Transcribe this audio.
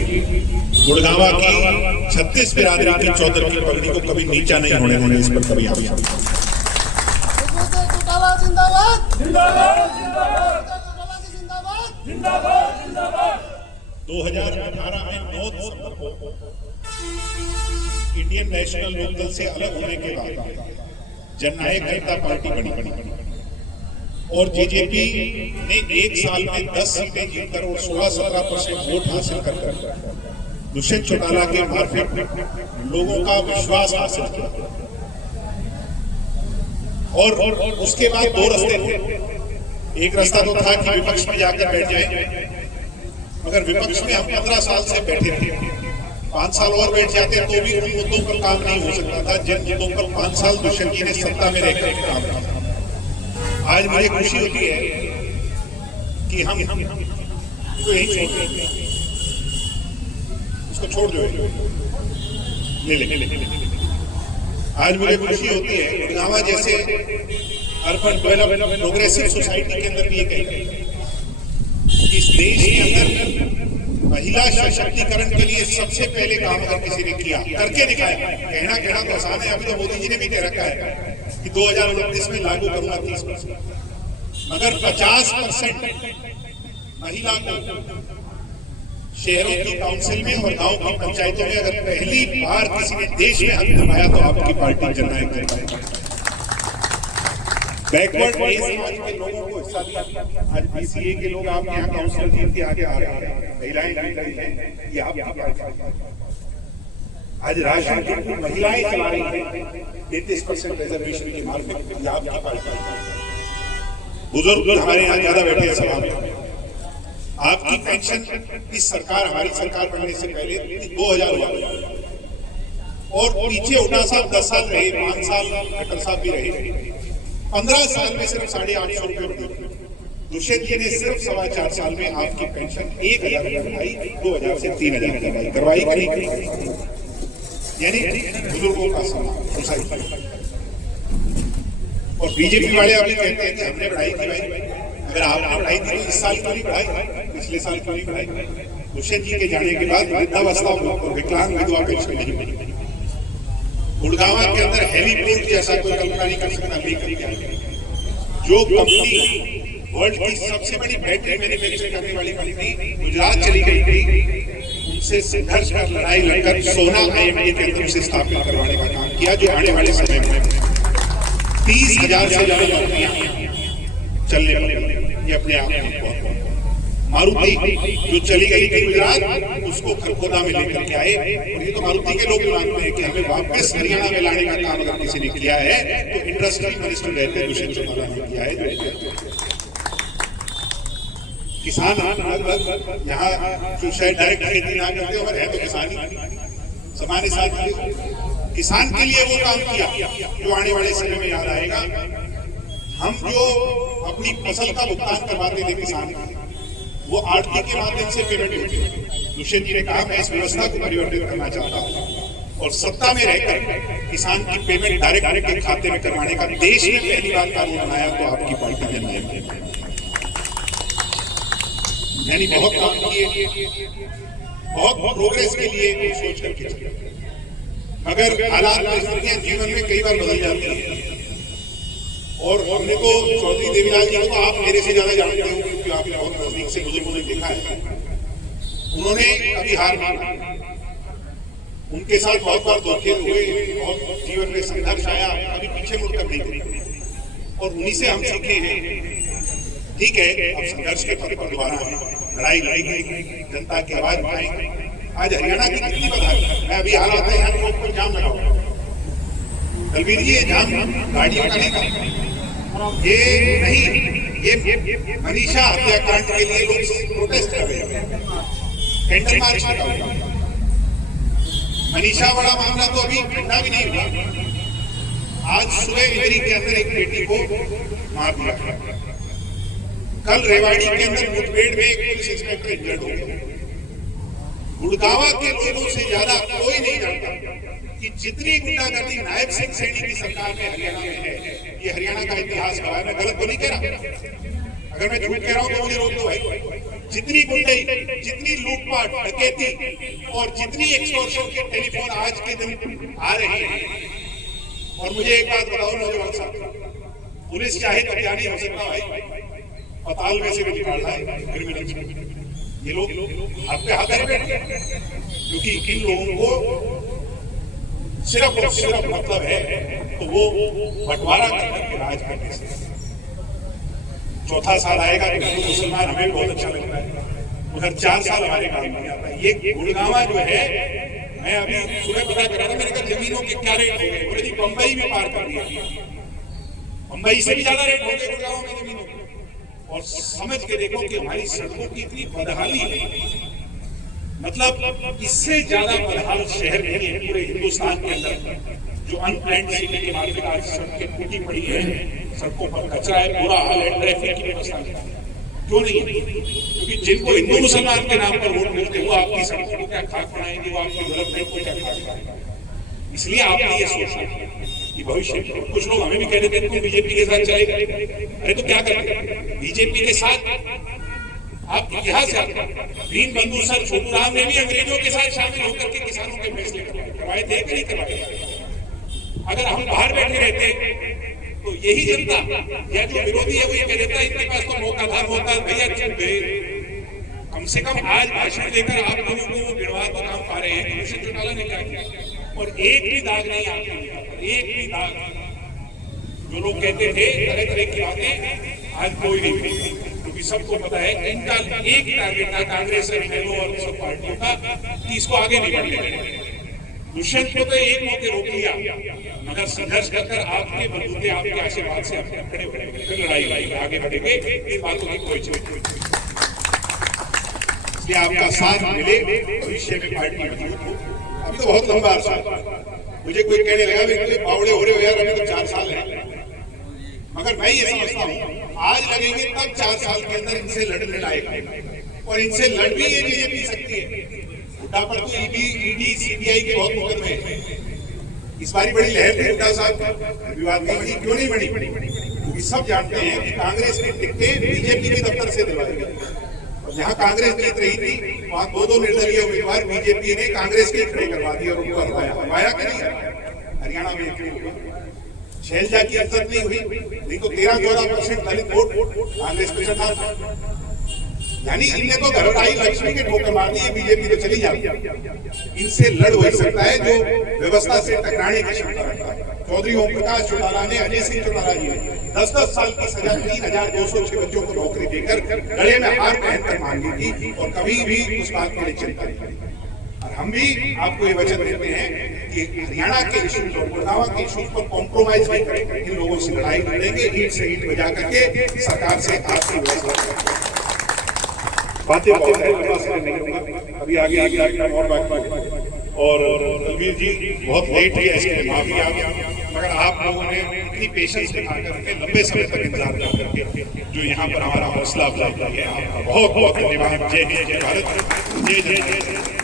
गुड़गांवा की 36 बिरादरी की चौधरी की पगड़ी को कभी नीचा नहीं होने देंगे। इस पर कभी आप 2018 में 9 दिसंबर को इंडियन नेशनल लोकदल से अलग होने के बाद जननायक जनता पार्टी बनी और जेजेपी ने एक साल में 10 सीटें जीतकर और 16-17% वोट हासिल कर दुष्यंत चौटाला के मार्फत लोगों का विश्वास हासिल किया। और उसके बाद दो रास्ते थे। एक रास्ता तो था कि विपक्ष में जाकर बैठ जाए, मगर विपक्ष में हम 15 साल से बैठे थे। 5 साल और बैठ जाते तो भी उन मुद्दों पर काम नहीं हो सकता था जिन मुद्दों पर 5 साल दुष्यंत जी ने सत्ता में रहकर काम किया। आज मुझे खुशी होती है कि हम तो यही छोड़ उसको छोड़ दो, ले। आज मुझे खुशी होती है गुड़गांवा जैसे अर्बन डेवलप्ड प्रोग्रेसिव सोसाइटी के अंदर भी ये कही इस देश के अंदर महिला सशक्तिकरण के लिए सबसे पहले काम अगर किसी ने किया, करके दिखाया। कहना तो आसान है, अभी तो मोदी जी ने भी कह रखा है कि 2029 में लागू करूंगा 30%, मगर 50% महिला को शहरों की काउंसिल में और गांव की पंचायतों में अगर पहली बार किसी ने देश में हक निभाया तो आपकी पार्टी जननायक जनता पार्टी। बैकवर्ड समाज के लोगों को हिस्सा दिया। आज बीसीए के लोग आप यहाँ काउंसिलर जीत के आगे आ रहे हैं, महिलाएं जीत रही हैं, ये आपकी पार्टी। आज राशन की महिलाएं चला रही हैं 33% रिजर्वेशन के मार्फत, ये आपकी पार्टी। बुजुर्ग हमारे यहाँ ज्यादा बैठे हैं सभा में। आपकी पेंशन इस सरकार, हमारी सरकार बनने से पहले 2000 हुआ और पीछे उठा साहब 10 साल रहे, 5 साल खट्टर साहब भी रहे, 15 साल में सिर्फ 850 रुपये बढ़ी। दुष्यंत जी ने सिर्फ 4.25 साल में आपकी पेंशन 1000 बढ़ाई, 2000 से 3000 करवाई। यानी बुजुर्गों का सोसाइटी। और बीजेपी वाले अभी कहते हैं कि हमने बढ़ाई थी। भाई अगर आपने बढ़ाई थी तो इस साल क्यों नहीं बढ़ाई, पिछले साल क्यों नहीं बढ़ाई? दुष्यंत जी के जाने के बाद वृद्धावस्था और विकलांग विधवा पेंशन नहीं मिली। गुड़गांवा के अंदर हेलीपोर्ट जैसा कोई कल्पना नहीं कर सकता। जो कंपनी वर्ल्ड की सबसे बड़ी बैटरी मैन्युफैक्चर करने वाली कंपनी गुजरात चली गई, उनसे संघर्ष कर लड़ाई लड़कर सोना आईएमए के अंदर उसे स्थापित करवाने का काम किया, जो आने वाले समय में 30,000 से ज्यादा नौकरियां चलने वाली। ये अपने आप में बहुत मारुति जो चली गई थी गुजरात, उसको खरखोदा में लेकर के आए। और ये तो मारुति के लोग मानते हैं कि हमें वापस हरियाणा में लाने का काम अगर किसी ने किया है तो इंडस्ट्री मिनिस्टर रहते दुष्यंत चौटाला ने किया है। किसान यहाँ जो शायद डायरेक्ट खेती ना करते हो, है तो किसान ही समाने साथ किसान के लिए वो काम किया जो आने वाले समय में याद आएगा। हम जो अपनी फसल का भुगतान करवाते थे किसान, वो आरटी के माध्यम से पेमेंट होती है। दुष्यंत जी ने कहा मैं इस व्यवस्था को परिवर्तित करना चाहता हूँ और सत्ता में रहकर किसान की पेमेंट डायरेक्ट के खाते में करवाने का देश में पहली बार कानून बनाया, तो आपकी पार्टी जननायक। यानी बहुत काम किए, बहुत प्रोग्रेस के लिए सोच करके चले, मगर हालात परिस्थितियां जीवन में कई बार बदल जाती हैं। और हमने को चौधरी देवीलाल जी को आप मेरे से ज्यादा जानते हो क्योंकि आपने बहुत नजदीक से बुजुर्गों ने देखा है। उन्होंने कभी हार नहीं मानी, उनके साथ बहुत बार धोखे हुए, बहुत जीवन में संघर्ष आया, कभी पीछे मुड़कर नहीं गए और उन्हीं से हम सीखे हैं। ठीक है, अब संघर्ष के पथ पर दोबारा लड़ाई लड़ेगी, जनता की आवाज उठाएंगे। आज हरियाणा की कितनी बधाई। मैं अभी हाल आता है यहाँ रोड पर जाम लगाऊं, बलबीर जी ये जाम गाड़ियों का नहीं था, ये नहीं, ये मनीषा हत्याकांड के लिए लोग प्रोटेस्ट कर रहे हैं, कैंडल मार्च लगा हुआ। मनीषा वाला मामला तो अभी ठंडा भी नहीं हुआ। आज सुबह इधरी के अंदर एक बेटी को मार दिया, कल रेवाड़ी के अंदर मुठभेड़ में एक पुलिस इंस्पेक्टर इंजर्ड हो गया। गुड़गांवा के लोगों से ज्यादा कोई नहीं जानता कि जितनी गुंडागर्दी नायब सिंह सैनी की सरकार में हरियाणा में है, ये हरियाणा का इतिहास गवाह है। मैं गलत तो नहीं कह रहा, अगर मैं झूठ कह रहा हूं तो मुझे रोक दो भाई। जितनी गुंडई, जितनी लूटपाट, डकैती और जितनी एक्सटॉर्शन के टेलीफोन आज के दिन आ रहे हैं। और मुझे एक बात बताओ नौजवान साहब, पुलिस चाहे तो क्या नहीं हो सकता भाई, पताल में से भी निकालना है क्रिमिनल। ये लोग हाथ पे हाथ बैठे, क्योंकि इन लोगों को सिर्फ और सिर्फ मतलब है तो वो बंटवारा करके राज करने से। चौथा साल आएगा तो हिंदू मुसलमान हमें बहुत अच्छा लगता है, उधर 4 साल हमारे काम नहीं आता। ये गुड़गांवा जो है, मैं अभी सुबह पता कर रहा था, मैंने कहा जमीनों के क्या रेट हो गए, बोले जी बंबई में पार कर दिया, बंबई से भी ज्यादा रेट हो गए गुड़गांव में जमीनों के। और समझ के देखो कि हमारी सड़कों की इतनी बदहाली है, मतलब इससे ज्यादा बदहाल शहर नहीं है पूरे हिंदुस्तान के अंदर। जो अनप्लान्ड सिटी के मार्केट आज सड़कें टूटी पड़ी है, सड़कों पर कचरा है, बुरा हाल है, ट्रैफिक की व्यवस्था नहीं। क्यों नहीं है? क्योंकि जिनको हिंदू मुसलमान के नाम पर वोट मिलते वो आपकी सड़कों को क्या खाक बनाएंगे, वो आपकी डेवलपमेंट को क्या खाक बनाएंगे। इसलिए आपने ये सोचा कि भविष्य में कुछ लोग हमें भी कह देते हैं बीजेपी के साथ चलेगा, अरे तो क्या करेंगे बीजेपी के साथ? आप इतिहास दीन बंधु सर छोटू राम ने भी अंग्रेजों के साथ शामिल होकर के किसानों के फैसले करवाए थे कि नहीं करवाए? अगर हम बाहर बैठे रहते तो यही जनता या जो विरोधी है वो ये कह देता इनके पास तो मौका था, भैया चुप गए। कम से कम आज भाषण देकर आप लोगों को वो गिरवा तो काम पा रहे हैं। दुष्यंत चौटाला ने क्या किया, और एक भी दाग नहीं आपके, एक भी दाग। जो लोग कहते थे तरह तरह की बातें, आज कोई नहीं, क्योंकि सबको पता है इनका एक ही टारगेट था, कांग्रेस और सब पार्टियों का, कि इसको आगे नहीं बढ़ने। दुष्यंत को तो एक मौके रोक लिया, मगर संघर्ष कर आपके बलबूते, आपके आशीर्वाद से अपने खड़े बढ़ेंगे, फिर लड़ाई आगे बढ़ेंगे। इन बातों की कोई चिंता नहीं, इसलिए आपका साथ मिले, भविष्य में पार्टी मजबूत हो। अभी तो बहुत लंबा अर्सा, मुझे कोई कहने लगा बावड़े हो रहे हो यार, अभी तो 4 साल है, मगर मैं ये समझता हूँ आज लगेंगे तब 4 साल के अंदर इनसे लड़ने लायक, और इनसे लड़ भी ये बीजेपी सकती है। हुड्डा पर तो ईडी सीबीआई के बहुत मुकदमे हैं। इस बारी बड़ी लहर थी हुड्डा साहब, विवाद नहीं बनी, क्यों नहीं बनी? क्योंकि सब जानते हैं कि कांग्रेस की टिकटें बीजेपी के दफ्तर से दिलवाई गई, और जहाँ कांग्रेस जीत रही थी वहाँ 2-2 निर्दलीय उम्मीदवार बीजेपी ने कांग्रेस के खड़े करवा दिए और उनको हरवाया कि नहीं? हरियाणा में शैलजा की इज्जत नहीं हुई, नहीं तो 13-14% दलित वोट कांग्रेस पे चढ़ा था। यानी इनने तो घरवाई लक्ष्मी के ठोकर मार दी, बीजेपी तो चली जाती। इनसे लड़ हो सकता है जो व्यवस्था से टकराने की क्षमता रखता है। चौधरी ओम प्रकाश चौटाला ने, अजय सिंह चौटाला जी ने 10-10 साल की सजा 3,206 बच्चों को नौकरी देकर गले में हार पहनकर मांगी थी, और कभी भी उस बात के लिए चिंता नहीं। और हम भी आपको ये वचन देते हैं कि हरियाणा के इश्यूज और गुड़गांव के इश्यूज पर कॉम्प्रोमाइज नहीं करेंगे, इन लोगों से लड़ाई लड़ेंगे, ईंट से ईंट बजा करके सरकार से आपकी व्यवस्था। बातें बहुत है, अभी आगे और बात। और तलवीर जी बहुत लेट है, इसके माफी आप, मगर आप लोगों ने इतनी पेशेंस दिखा करके लंबे समय तक इंतजार कर करके जो यहाँ पर हमारा हौसला अफजाई किया है, आपका बहुत बहुत धन्यवाद। जय हिंद, जय भारत, जय जय।